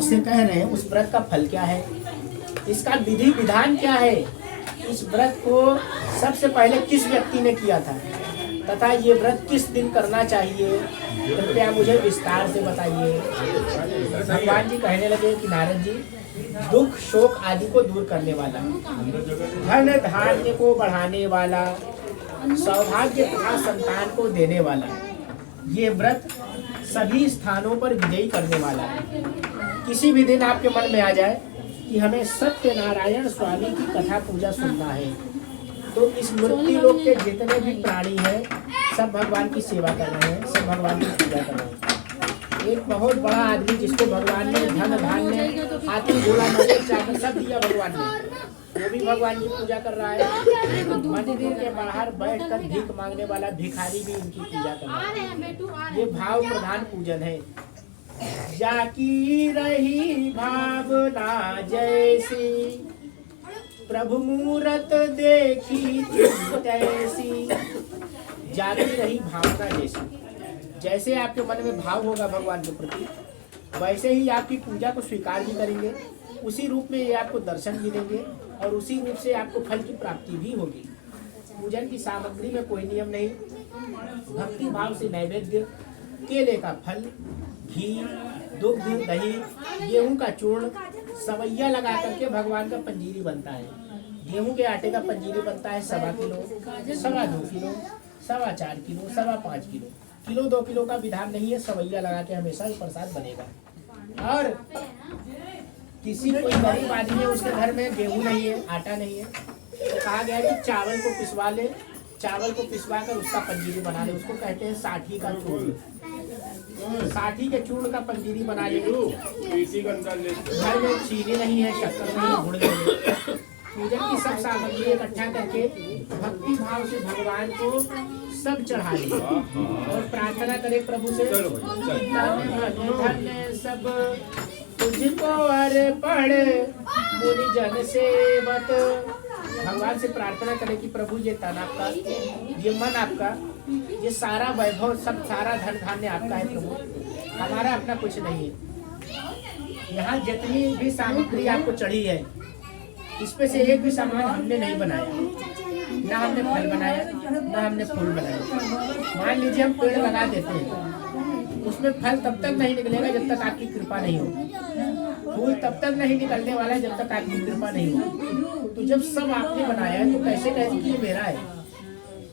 मुझसे कह रहे हैं उस व्रत का फल क्या है, इसका विधि विधान क्या है, इस व्रत को सबसे पहले किस व्यक्ति ने किया था तथा ये व्रत किस दिन करना चाहिए, कृपया मुझे विस्तार से बताइए। भगवान जी कहने लगे कि नारद जी, दुख शोक आदि को दूर करने वाला, धन धान्य को बढ़ाने वाला, सौभाग्य तथा संतान को देने वाला, ये व्रत सभी स्थानों पर विजयी करने वाला है। किसी भी दिन आपके मन में आ जाए कि हमें सत्यनारायण स्वामी की कथा पूजा सुनना है, तो इस मृत्यु लोक के जितने भी प्राणी हैं सब भगवान की सेवा कर रहे हैं, सब भगवान की पूजा कर रहे हैं। एक बहुत बड़ा आदमी जिसको भगवान ने धन धान्य हाथी घोड़ा नजर चाकर सब दिया भगवान ने, वो भी भगवान की पूजा कर रहा है। मंदिर के बाहर बैठकर भीख मांगने वाला भिखारी भी इनकी पूजा कर रहा है। ये भाव प्रधान पूजन है। जाकी रही भावना जैसी, प्रभु मूरत देखी तैसी। जाती रही भावना जैसी, जैसे आपके मन में भाव होगा भगवान के प्रति, वैसे ही आपकी पूजा को स्वीकार भी करेंगे, उसी रूप में ये आपको दर्शन भी देंगे और उसी रूप से आपको फल की प्राप्ति भी होगी। पूजन की सामग्री में कोई नियम नहीं, भक्ति भाव से नैवेद्य, केले का फल, घी, दुग्ध, दही, गेहूं का चूर्ण, सवैया लगा करके भगवान का पंजीरी बनता है। गेहूं के आटे का पंजीरी बनता है 1.25 kilo, 2.25 kilo, 4.25 kilo, 5.25 kilo, kilo 2 kilo का विधान नहीं है। सवैया लगा के हमेशा ही प्रसाद बनेगा। और किसी कोई गरीब आदमी है, उसके घर में गेहूं नहीं है, आटा नहीं है, तो कहा गया कि चावल को पिसवा ले, चावल को पिसवा कर उसका पंजीरी बना ले। उसको कहते हैं साठी का चूर्ण। साठी के चूर्ण का पंजीरी बना ले। घर में चीनी नहीं है, शक्कर नहीं है, गुड़ नहीं है। पूजन की सब सामग्री इकट्ठा करके भक्ति भाव से भगवान को सब चढ़ा ले और प्रार्थना करे प्रभु से, धन्य सब तुझको अर्पण मुनि जन सेवत। भगवान से प्रार्थना करे कि प्रभु ये तन आपका, ये मन आपका, ये सारा वैभव, सब सारा धन धान्य आपका है प्रभु, हमारा अपना कुछ नहीं है। यहाँ जितनी भी सामग्री आपको चढ़ी है, इसमें से एक भी सामान हमने नहीं बनाया, ना हमने फल बनाया, ना हमने फूल बनाया। मान लीजिए हम पेड़ लगा देते हैं, उसमें फल तब तक नहीं निकलेगा जब तक आपकी कृपा नहीं हो, फूल तब तक नहीं निकलने वाला है जब तक आपकी कृपा नहीं हो। तो जब सब आपने बनाया है तो कैसे कहें कि ये मेरा है,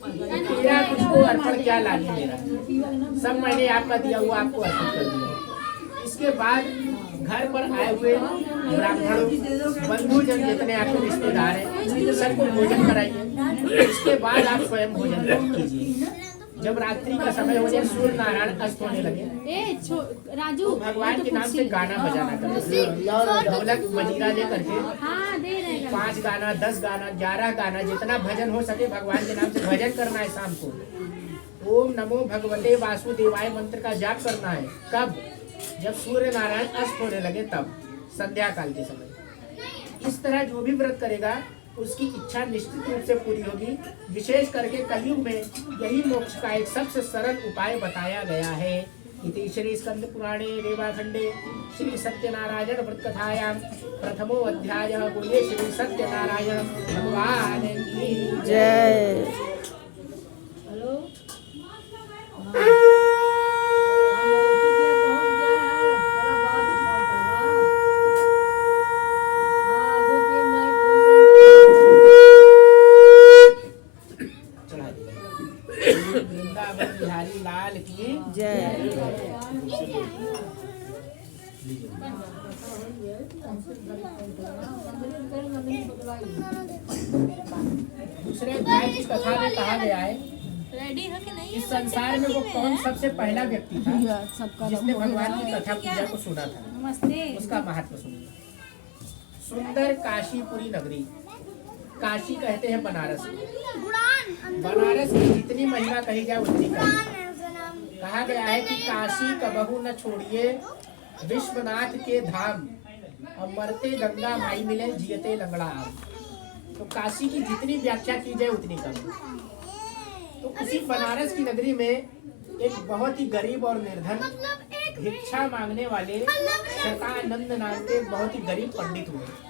तेरा तुझको अर्पण क्या लागे मेरा, सब मैंने आपका दिया हुआ आपको अर्पित कर दिया। इसके बाद घर पर आए हुए ब्राह्मण बंधु जन जितने आपके रिश्तेदार हैं सबको भोजन कराइए। इसके बाद आप स्वयं भोजन कीजिए। जब रात्रि का समय हो जाए, सूर्य नारायण अस्त होने लगे, राजू भगवान के नाम से गाना बजाना करें, ढोलक मजीरा ले करके 5 गाना, 10 गाना, 11 गाना, जितना भजन हो सके भगवान के नाम से भजन करना है। शाम को ओम नमो भगवते वासुदेवाय मंत्र का जाप करना है। कब? जब सूर्य नारायण अस्त होने लगे, तब संध्या काल के समय। इस तरह जो भी व्रत करेगा उसकी इच्छा निश्चित रूप से पूरी होगी। विशेष करके कलयुग में यही मोक्ष का एक सबसे सरल उपाय बताया गया है। इति श्री स्कंद पुराणे रेवाखंडे श्री सत्यनारायण व्रत कथायां प्रथमो अध्याय। बोलिए श्री सत्यनारायण भगवान की जय। बिहारी लाल की जय। दूसरे अध्याय की कथा में कहा गया है, इस संसार में वो कौन सबसे पहला व्यक्ति था जिसने भगवान की कथा पूजा को सुना था। उसका महत्व सुनिए। सुंदर काशीपुरी नगरी, काशी कहते हैं बनारस। बनारस की जितनी महिमा कही जाए उतनी कही। कहा गया है कि काशी कबहू न छोड़िए विश्वनाथ के धाम, और मरते गंगा माई मिले जियते लंगड़ा आम। तो काशी की जितनी व्याख्या की जाए उतनी कम। तो उसी बनारस की नगरी में एक बहुत ही गरीब और निर्धन भिक्षा मांगने वाले शतानंद नाम के बहुत ही गरीब पंडित हुए।